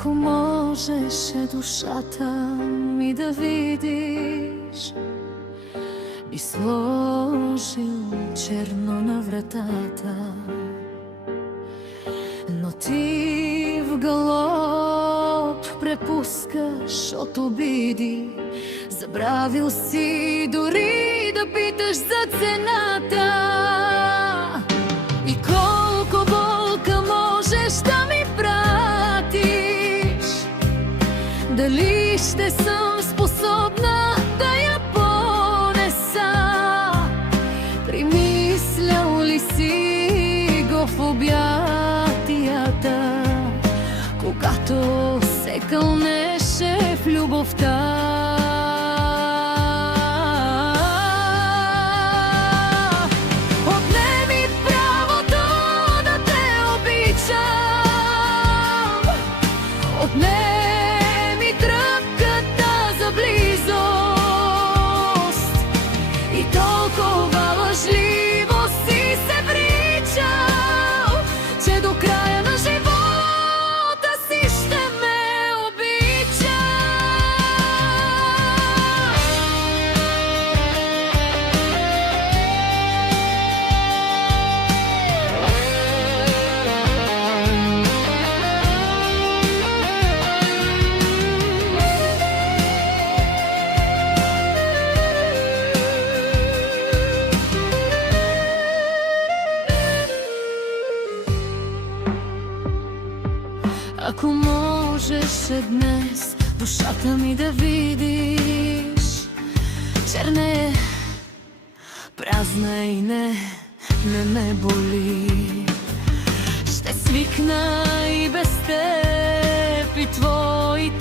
Ако можеше душата ми да видиш, би сложил черно на вратата. Но ти в галоп препускаш от обиди, забравил си дори да питаш за цената. И колко болка можеш да ми пратиш? Дали ще съм способна да я понеса? Примислял ли си го в обятията, когато се кълнеше в любовта? Отнеми тръпката за близост и толкова лъжливо си се вричал, че до края на живота си ще ме обичаш. Ако можеше днес душата ми да видиш, черна е, празна и не ме боли. Ще свикна и без теб и твоите